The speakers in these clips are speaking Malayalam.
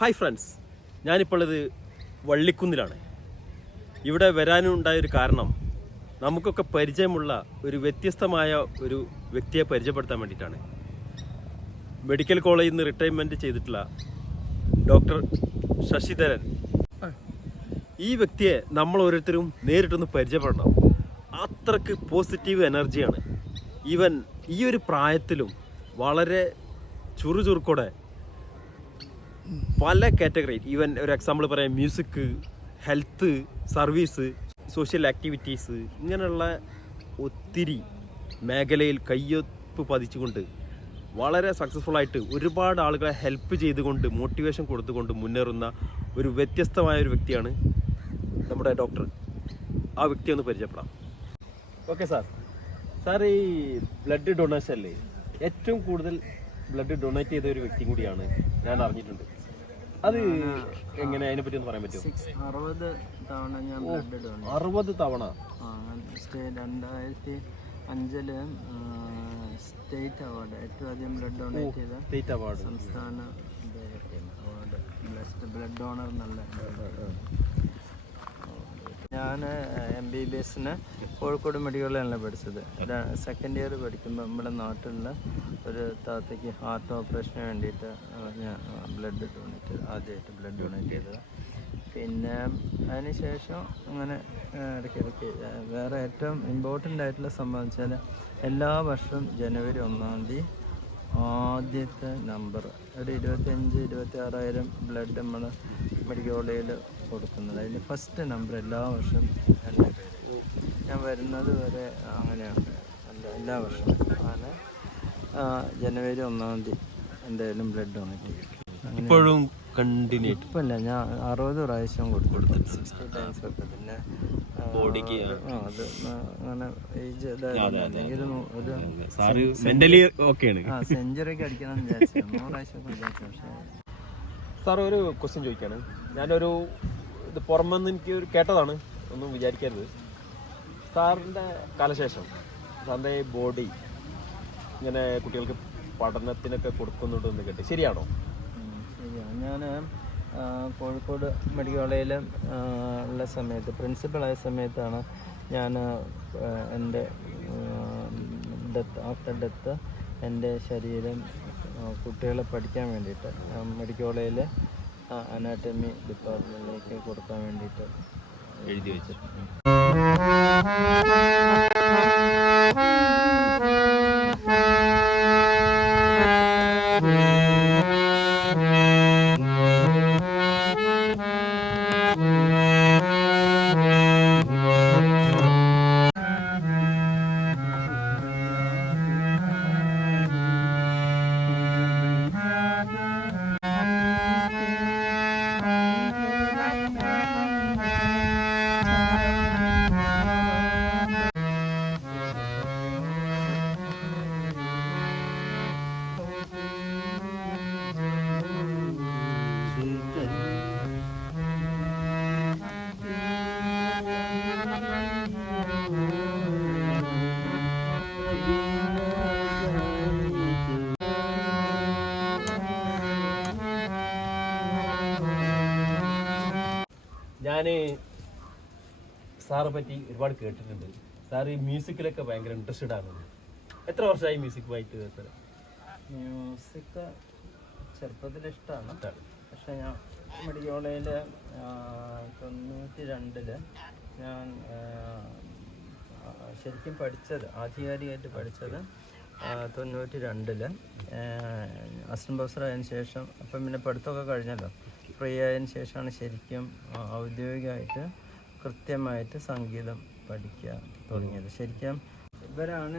ഹായ് ഫ്രണ്ട്സ്, ഞാനിപ്പോൾ ഇത് വള്ളിക്കുന്നിലാണ്. ഇവിടെ വരാനുണ്ടായൊരു കാരണം നമുക്കൊക്കെ പരിചയമുള്ള ഒരു വ്യത്യസ്തമായ ഒരു വ്യക്തിയെ പരിചയപ്പെടുത്താൻ വേണ്ടിയിട്ടാണ്. മെഡിക്കൽ കോളേജിൽ നിന്ന് റിട്ടയർമെൻറ്റ് ചെയ്തിട്ടുള്ള ഡോക്ടർ ശശിധരൻ. ഈ വ്യക്തിയെ നമ്മൾ ഓരോരുത്തരും നേരിട്ടൊന്ന് പരിചയപ്പെടണം. അത്രയ്ക്ക് പോസിറ്റീവ് എനർജിയാണ്. ഈവൻ ഈ ഒരു പ്രായത്തിലും വളരെ ചുറുചുറുക്കോടെ പല കാറ്റഗറി, ഈവൻ ഒരു എക്സാമ്പിൾ പറയാം, music, health, service, social activities, ഇങ്ങനെയുള്ള ഒത്തിരി മേഖലയിൽ കയ്യൊപ്പ് പതിച്ചുകൊണ്ട് വളരെ സക്സസ്ഫുള്ളായിട്ട് ഒരുപാട് ആളുകളെ ഹെൽപ്പ് ചെയ്തുകൊണ്ട് മോട്ടിവേഷൻ കൊടുത്തുകൊണ്ട് മുന്നേറുന്ന ഒരു വ്യത്യസ്തമായ ഒരു വ്യക്തിയാണ് നമ്മുടെ ഡോക്ടർ. ആ വ്യക്തിയെ ഒന്ന് പരിചയപ്പെടാം. ഓക്കെ സാർ, ഈ ബ്ലഡ് ഡൊണേഷനിൽ ഏറ്റവും കൂടുതൽ ബ്ലഡ് ഡൊണേറ്റ് ചെയ്ത ഒരു വ്യക്തി കൂടിയാണ് ഞാൻ അറിഞ്ഞിട്ടുണ്ട്. അത് എങ്ങനെ, അതിനെ പറ്റി ഒന്ന് പറയാൻ പറ്റുമോ? 60 തവണ ഞാൻ ബ്ലഡ് ഡൊണേറ്റ്. 60 തവണ? 2005 സ്റ്റേറ്റ് അവാർഡ്, ഏറ്റവും അധികം ബ്ലഡ് ഡൊണേറ്റ് ചെയ്ത സ്റ്റേറ്റ് അവാർഡ്, സംസ്ഥാന അവാർഡ്, ബ്ലഡ് ഡോണർ എന്നുള്ള. ഞാൻ MBBS കോഴിക്കോട് മെഡിക്കൽ കോളേജിലാണ് പഠിച്ചത്. സെക്കൻഡ് ഇയർ പഠിക്കുമ്പോൾ നമ്മുടെ നാട്ടിലുള്ള ഒരു താത്തയ്ക്ക് ഹാർട്ട് ഓപ്പറേഷന് വേണ്ടിയിട്ട് ഞാൻ ആദ്യമായിട്ട് ബ്ലഡ് ഡൊണേറ്റ് ചെയ്തത്. പിന്നെ അതിന് ശേഷം അങ്ങനെ ഇടയ്ക്കിടയ്ക്ക് വേറെ ഏറ്റവും ഇമ്പോർട്ടൻ്റ് ആയിട്ടുള്ള സംഭവം വെച്ചാൽ എല്ലാ വർഷവും ജനുവരി 1-ാം തീയതി ആദ്യത്തെ നമ്പർ ഒരു 25,000-26,000 ബ്ലഡ് നമ്മൾ മെഡിക്കൽ കോളേജിൽ കൊടുക്കുന്നത്. അതിൽ ഫസ്റ്റ് നമ്പർ എല്ലാ വർഷവും എൻ്റെ പേര്. ഞാൻ വരുന്നത് വരെ അങ്ങനെയാണ് എല്ലാ വർഷവും. അങ്ങനെ ജനുവരി 1-ാം തീയതി എന്തായാലും ബ്ലഡ് ഡൊണേറ്റ് ചെയ്യും. ഇപ്പോഴും കണ്ടിന്യൂ? ഇപ്പല്ല, ഞാൻ 60 പ്രാവശ്യം കൊടുത്തു, 60 ടൈംസ് ഒക്കെ. പിന്നെ ബോഡിക്ക് അത് അങ്ങനെ ഏജ് സെഞ്ചുറിക്ക് അടിക്കണം എന്ന് വിചാരിച്ചു, 100 പ്രാവശ്യം വിചാരിച്ചു. പക്ഷേ സാർ, ഒരു ക്വസ്റ്റ്യൻ ചോദിക്കുകയാണ്. ഞാനൊരു ഇത് പുറമെന്ന് എനിക്ക് ഒരു കേട്ടതാണ്, ഒന്നും വിചാരിക്കരുത്. സാറിൻ്റെ കാലശേഷം സാറിൻ്റെ ബോഡി ഇങ്ങനെ കുട്ടികൾക്ക് പഠനത്തിനൊക്കെ കൊടുക്കുന്നുണ്ടെന്ന് കേട്ട്, ശരിയാണോ? ശരിയാണ്. ഞാൻ കോഴിക്കോട് മെഡിക്കൽ കോളേജിൽ ഉള്ള സമയത്ത്, പ്രിൻസിപ്പളായ സമയത്താണ് ഞാൻ എൻ്റെ ആഫ്റ്റർ ഡെത്ത് എൻ്റെ ശരീരം കുട്ടികളെ പഠിക്കാൻ വേണ്ടിയിട്ട് മെഡിക്കൽ കോളേജിൽ അനാറ്റമി ഡിപ്പാർട്ട്മെൻറ്റിലേക്ക് കൊടുക്കാൻ വേണ്ടിയിട്ട് എഴുതി വെച്ചിട്ടുണ്ട്. ഞാൻ സാറെ പറ്റി ഒരുപാട് കേട്ടിട്ടുണ്ട്. സാർ ഈ മ്യൂസിക്കിലൊക്കെ ഭയങ്കര ഇൻട്രസ്റ്റഡ് ആണ്. എത്ര വർഷമായി മ്യൂസിക്കുമായിട്ട്? മ്യൂസിക് ചെറുപ്പത്തിൽ ഇഷ്ടമാണ്. പക്ഷേ ഞാൻ മെഡിക്കൽ കോളേജിൽ 92 ഞാൻ ശരിക്കും പഠിച്ചത്, ആധികാരികമായിട്ട് പഠിച്ചത് 92 അസിസ്റ്റന്റ് പ്രൊഫസർ ആയതിനു ശേഷം. അപ്പം പിന്നെ പഠിത്തമൊക്കെ കഴിഞ്ഞല്ലോ, ഫ്രീ ആയതിനു ശേഷമാണ് ശരിക്കും ഔദ്യോഗികമായിട്ട് കൃത്യമായിട്ട് സംഗീതം പഠിക്കാൻ തുടങ്ങിയത്. ശരിക്കും ഇവരാണ്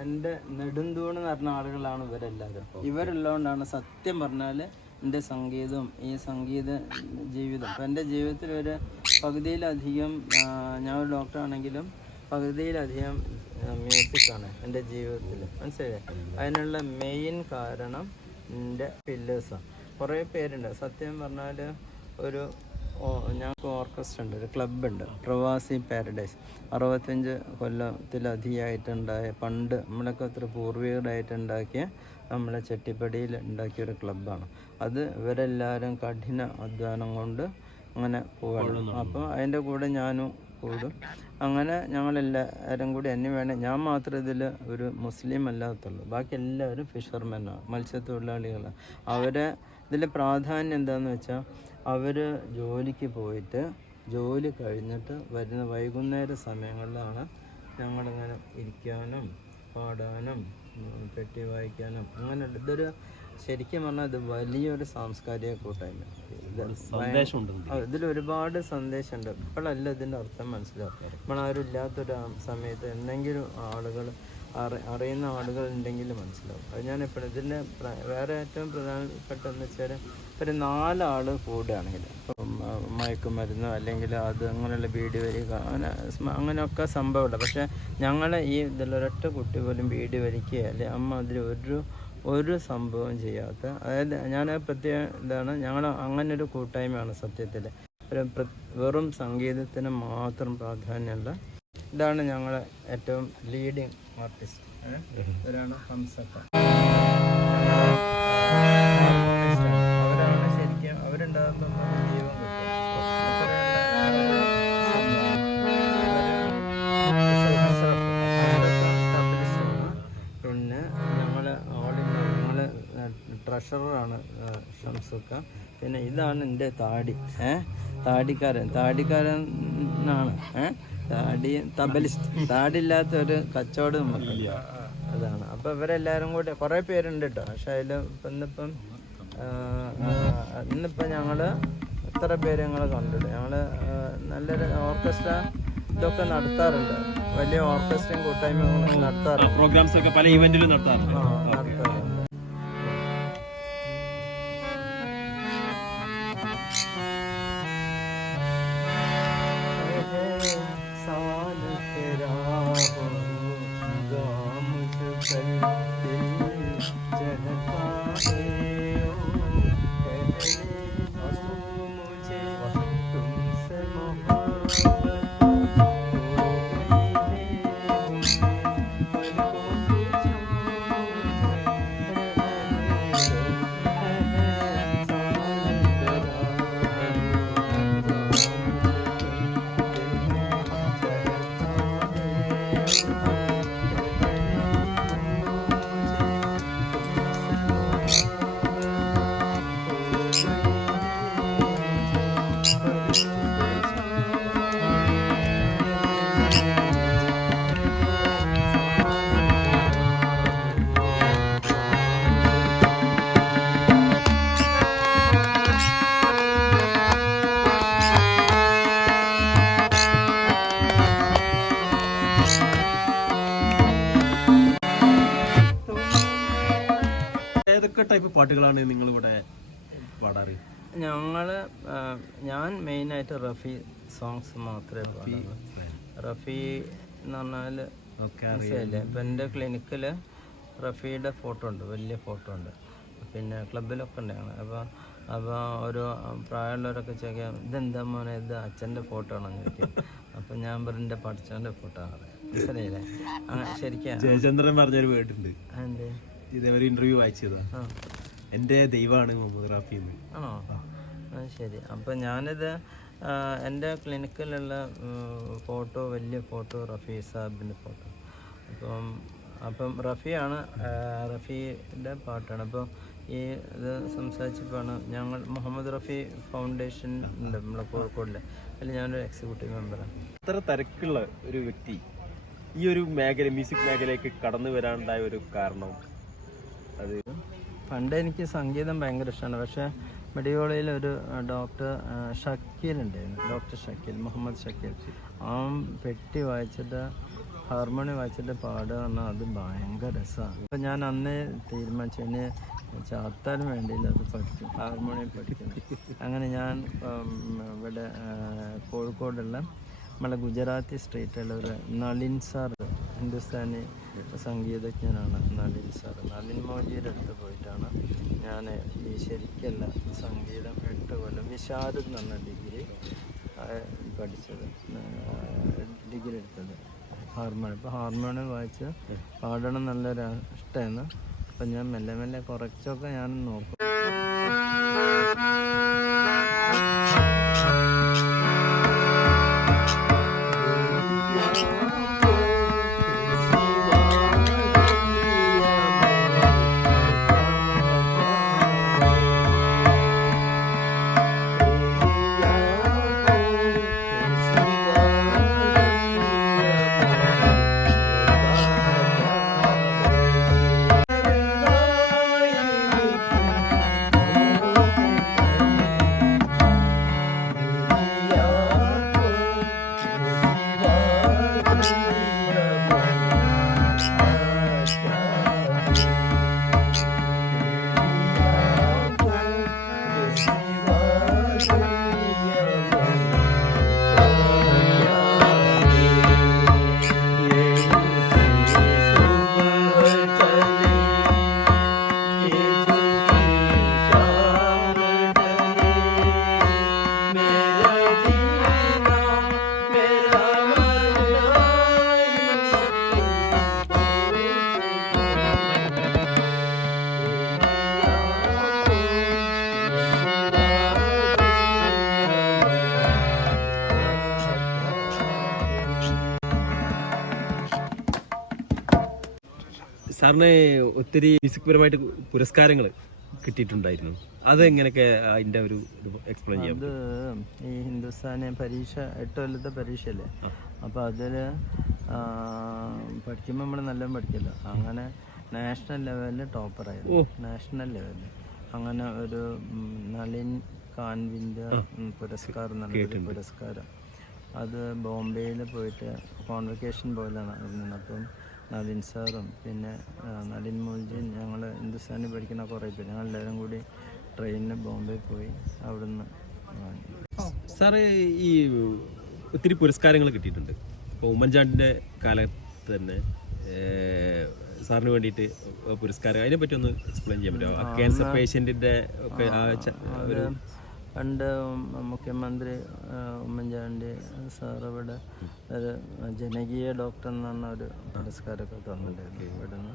എൻ്റെ നെടുന്തൂണ് എന്ന് പറഞ്ഞ ആളുകളാണ് ഇവരെല്ലാവരും. ഇവരുള്ളതുകൊണ്ടാണ് സത്യം പറഞ്ഞാൽ എൻ്റെ സംഗീതവും ഈ സംഗീത ജീവിതം. അപ്പം എൻ്റെ ജീവിതത്തിൽ ഒരു പകുതിയിലധികം, ഞാൻ ഒരു ഡോക്ടറാണെങ്കിലും പകുതിയിലധികം മ്യൂസിക്കാണ് എൻ്റെ ജീവിതത്തിൽ, മനസ്സിലായി. അതിനുള്ള മെയിൻ കാരണം എൻ്റെ പില്ലേഴ്സാണ്. കുറേ പേരുണ്ട്. സത്യം പറഞ്ഞാൽ ഒരു ഞങ്ങൾക്ക് ഓർക്കസ്ട്ര ഉണ്ട്, ഒരു ക്ലബ്ബുണ്ട്, പ്രവാസി പാരഡൈസ്. 65 കൊല്ലത്തിലധികമായിട്ടുണ്ടായ, പണ്ട് നമ്മളൊക്കെ ഒത്തിരി പൂർവികരായിട്ടുണ്ടാക്കിയ നമ്മളെ ചെട്ടിപ്പടിയിൽ ഉണ്ടാക്കിയൊരു ക്ലബ്ബാണ്. അത് ഇവരെല്ലാവരും കഠിന അധ്വാനം കൊണ്ട് അങ്ങനെ പോകണം. അപ്പോൾ അതിൻ്റെ കൂടെ ഞാനും കൂടും. അങ്ങനെ ഞങ്ങളെല്ലാവരും കൂടി എന്നെ വേണേൽ ഞാൻ മാത്രം ഇതിൽ ഒരു മുസ്ലിം അല്ലാത്തുള്ളൂ. ബാക്കി എല്ലാവരും ഫിഷർമെന്നാണ്, മത്സ്യത്തൊഴിലാളികളാണ്. അവരെ ഇതിൽ പ്രാധാന്യം എന്താണെന്ന് വെച്ചാൽ അവർ ജോലിക്ക് പോയിട്ട് ജോലി കഴിഞ്ഞിട്ട് വരുന്ന വൈകുന്നേര സമയങ്ങളിലാണ് ഞങ്ങളിങ്ങനെ ഇരിക്കാനും പാടാനും പെട്ടി വായിക്കാനും അങ്ങനെ. ഇതൊരു ശരിക്കും പറഞ്ഞാൽ ഇത് വലിയൊരു സാംസ്കാരിക കൂട്ടായ്മ. ഇതിലൊരുപാട് സന്ദേശമുണ്ട്. ഇപ്പോഴല്ല ഇതിൻ്റെ അർത്ഥം മനസ്സിലാവും. നമ്മളാരും ഇല്ലാത്തൊരു സമയത്ത് എന്തെങ്കിലും ആളുകൾ അറിയുന്ന ആളുകൾ ഉണ്ടെങ്കിൽ മനസ്സിലാവും. അത് ഞാനെപ്പോഴും ഇതിൻ്റെ വേറെ ഏറ്റവും പ്രധാനപ്പെട്ടതെന്ന് വെച്ചാൽ ഒരു 4 ആൾ കൂടുകയാണെങ്കിൽ ഇപ്പം മയക്കുമരുന്നോ അല്ലെങ്കിൽ അത് അങ്ങനെയുള്ള ബീഡി വലിക്കുക അങ്ങനെയൊക്കെ സംഭവമുണ്ട്. പക്ഷേ ഞങ്ങൾ ഈ ഇതിലൊരൊറ്റ കുട്ടി പോലും ബീഡി വലിക്കുക അല്ലെങ്കിൽ അമ്മ അതിൽ ഒരു സംഭവം ചെയ്യാത്ത, അതായത് ഞാൻ പ്രത്യേക ഇതാണ്, ഞങ്ങൾ അങ്ങനൊരു കൂട്ടായ്മയാണ് സത്യത്തിൽ. വെറും സംഗീതത്തിന് മാത്രം പ്രാധാന്യമുള്ള ഇതാണ് ഞങ്ങളെ ഏറ്റവും ലീഡിങ് ആർട്ടിസ്റ്റ്. ഇവരാണ് ഹംസക്ക. അവരാണ് ശരിക്കും അവരുണ്ടാകുമ്പോൾ ജീവൻ പിന്നെ ഞങ്ങളെ ട്രഷററാണ് ഷംസുക്ക. പിന്നെ ഇതാണ് എൻ്റെ താടിക്കാരനാണ് തബലിസ്റ്റ്. താടില്ലാത്ത ഒരു കച്ചവടം നമുക്കില്ല. അതാണ്. അപ്പോൾ ഇവരെല്ലാവരും കൂടി കുറേ പേരുണ്ട് കേട്ടോ. പക്ഷെ അതിൽ ഇന്നിപ്പോൾ ഞങ്ങൾ ഇത്ര പേര് ഞങ്ങൾ കണ്ടിട്ട് ഞങ്ങൾ നല്ലൊരു ഓർക്കസ്ട്ര ഇതൊക്കെ നടത്താറുണ്ട്. വലിയ ഓർക്കസ്ട്രയും കൂട്ടായ്മകളും നടത്താറുണ്ട്. പ്രോഗ്രാംസ് ഒക്കെ പല ഇവന്റിലും നടത്താറുണ്ട്. ഏതൊക്കെ ടൈപ്പ് പാട്ടുകളാണ് നിങ്ങൾ ഇവിടെ പാടാറ്? ഞാൻ മെയിനായിട്ട് റഫി സോങ്സ് മാത്രമേ പാടുള്ളൂ. റഫി എന്ന് പറഞ്ഞാൽ മനസ്സിലായില്ലേ? ഇപ്പം എൻ്റെ ക്ലിനിക്കിൽ റഫിയുടെ ഫോട്ടോ ഉണ്ട്, വലിയ ഫോട്ടോ ഉണ്ട്. പിന്നെ ക്ലബിലൊക്കെ ഉണ്ടാണ്. അപ്പോൾ ഒരു പ്രായമുള്ളവരൊക്കെ ചോദിക്കാം, ഇതെന്താ മോനെ, ഇത് അച്ഛൻ്റെ ഫോട്ടോ ആണെന്ന് ചോദിക്കും. അപ്പം ഞാൻ പറഞ്ഞ പഠിച്ചവൻ്റെ ഫോട്ടോ ആണ്. മനസ്സിലായില്ലേ? അങ്ങനെ ശരിക്കും ജയചന്ദ്രൻ പറഞ്ഞൊരു വേർഡുണ്ട്. എന്തേ? ഇതേവരെ ഇന്റർവ്യൂ വായിച്ചതാ, എൻ്റെ ദൈവമാണ് മുഹമ്മദ് റാഫി. ആണോ? ശരി. അപ്പം ഞാനിത് എൻ്റെ ക്ലിനിക്കിലുള്ള ഫോട്ടോ, വലിയ ഫോട്ടോ റഫി സാഹിബിൻ്റെ ഫോട്ടോ. അപ്പം റഫിയാണ്, റഫിയുടെ പാട്ടാണ്. അപ്പോൾ ഈ ഇത് സംസാരിച്ചപ്പോഴാണ് ഞങ്ങൾ മുഹമ്മദ് റഫി ഫൗണ്ടേഷൻ ഉണ്ട് നമ്മളെ കോഴിക്കോടിൽ. അതിൽ ഞാനൊരു എക്സിക്യൂട്ടീവ് മെമ്പറാണ്. അത്ര തിരക്കുള്ള ഒരു വ്യക്തി ഈ ഒരു മേഖല, മ്യൂസിക് മേഖലയ്ക്ക് കടന്നു വരാനുണ്ടായ ഒരു കാരണം? അത് പണ്ട് എനിക്ക് സംഗീതം ഭയങ്കര ഇഷ്ടമാണ്. പക്ഷേ മെഡിക്കൽ കോളേജിൽ ഒരു ഡോക്ടർ ഷക്കീൽ ഉണ്ടായിരുന്നു, ഡോക്ടർ ഷക്കീൽ, മുഹമ്മദ് ഷക്കീൽ. ആ പെട്ടി വായിച്ചിട്ട് ഹാർമോണിയം വായിച്ചിട്ട് പാടുക പറഞ്ഞാൽ അത് ഭയങ്കര രസമാണ്. അപ്പം ഞാൻ അന്നേ തീരുമാനിച്ചു ഇനി ചാത്താനും വേണ്ടിയില്ല, അത് പഠിക്കും, ഹാർമോണിയം പഠിക്കും. അങ്ങനെ ഞാൻ ഇവിടെ കോഴിക്കോടുള്ള നമ്മളെ ഗുജറാത്തി സ്ട്രീറ്റുള്ള ഒരു നളിൻ സാർ, ഹിന്ദുസ്ഥാനി സംഗീതജ്ഞനാണ് നളിൻ സാർ. നളിൻ മോജിയുടെ അടുത്ത് പോയിട്ടാണ് ഞാൻ ഈ ശരിക്കല്ല സംഗീതം 8 കൊല്ലം വിശാരദ് എന്ന് പറഞ്ഞ ഡിഗ്രി പഠിച്ചത്, ഡിഗ്രി എടുത്തത് ഹാർമോണിയം. ഇപ്പോൾ ഹാർമോണിയം വായിച്ച് പാടണം നല്ലൊരു ഇഷ്ടമായിരുന്നു. അപ്പം ഞാൻ മെല്ലെ മെല്ലെ കുറച്ചൊക്കെ ഞാൻ നോക്കും. സാറിന് ഒത്തിരി മ്യൂസിക് പരമായിട്ട് പുരസ്കാരങ്ങൾ കിട്ടിയിട്ടുണ്ടായിരുന്നു. അതെങ്ങനെയൊക്കെ അതിൻ്റെ ഒരു എക്സ്പ്ലെയിൻ ചെയ്യാം? അത് ഈ ഹിന്ദുസ്ഥാനി പരീക്ഷ 8 കൊല്ലത്തെ പരീക്ഷയല്ലേ, അപ്പോൾ അതിൽ പഠിക്കുമ്പോൾ നമ്മൾ നല്ലോണം പഠിക്കല്ലോ. അങ്ങനെ നാഷണൽ ലെവലിൽ ടോപ്പറായിരുന്നു. നാഷണൽ ലെവലിൽ അങ്ങനെ ഒരു നളിൻ കാൻവിൻ്റെ പുരസ്കാരം നല്ലൊരു പുരസ്കാരം. അത് ബോംബെയിൽ പോയിട്ട് കോൺവെക്കേഷൻ പോലെയാണ് ഇരുന്നത്. അപ്പം നളിൻ സാറും പിന്നെ നളിൻ മോൾജിയും ഞങ്ങൾ ഹിന്ദുസ്ഥാനി പഠിക്കുന്ന കുറേ പേര് ഞങ്ങളെല്ലാവരും കൂടി ട്രെയിനിന് ബോംബെ പോയി അവിടുന്ന് വാങ്ങി. സാറ് ഈ ഒത്തിരി പുരസ്കാരങ്ങൾ കിട്ടിയിട്ടുണ്ട്. ഇപ്പോൾ ഉമ്മൻചാണ്ടിൻ്റെ കാലത്ത് തന്നെ സാറിന് വേണ്ടിയിട്ട് പുരസ്കാരം, അതിനെപ്പറ്റി ഒന്ന് എക്സ്പ്ലെയിൻ ചെയ്യാൻ പറ്റുമോ? ക്യാൻസർ പേഷ്യൻറ്റിൻ്റെ ഒക്കെ പണ്ട് മുഖ്യമന്ത്രി ഉമ്മൻചാണ്ടി സാർ ഇവിടെ ഒരു ജനകീയ ഡോക്ടർ എന്ന് പറഞ്ഞ ഒരു പുരസ്കാരമൊക്കെ തന്നിട്ടുണ്ടായിരുന്നു ഇവിടെ നിന്ന്.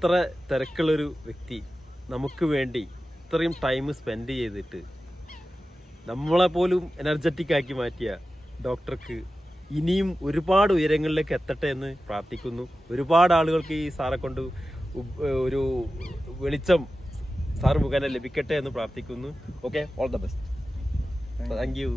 ഇത്ര തിരക്കുള്ളൊരു വ്യക്തി നമുക്ക് വേണ്ടി ഇത്രയും ടൈം സ്പെൻഡ് ചെയ്തിട്ട് നമ്മളെ പോലും എനർജറ്റിക് ആക്കി മാറ്റിയ ഡോക്ടർക്ക് ഇനിയും ഒരുപാട് ഉയരങ്ങളിലേക്ക് എത്തട്ടെ എന്ന് പ്രാർത്ഥിക്കുന്നു. ഒരുപാട് ആളുകൾക്ക് ഈ സാറെ കൊണ്ട് ഒരു വെളിച്ചം സാർ മുഖേന ലഭിക്കട്ടെ എന്ന് പ്രാർത്ഥിക്കുന്നു. Okay, all the best. Thank you.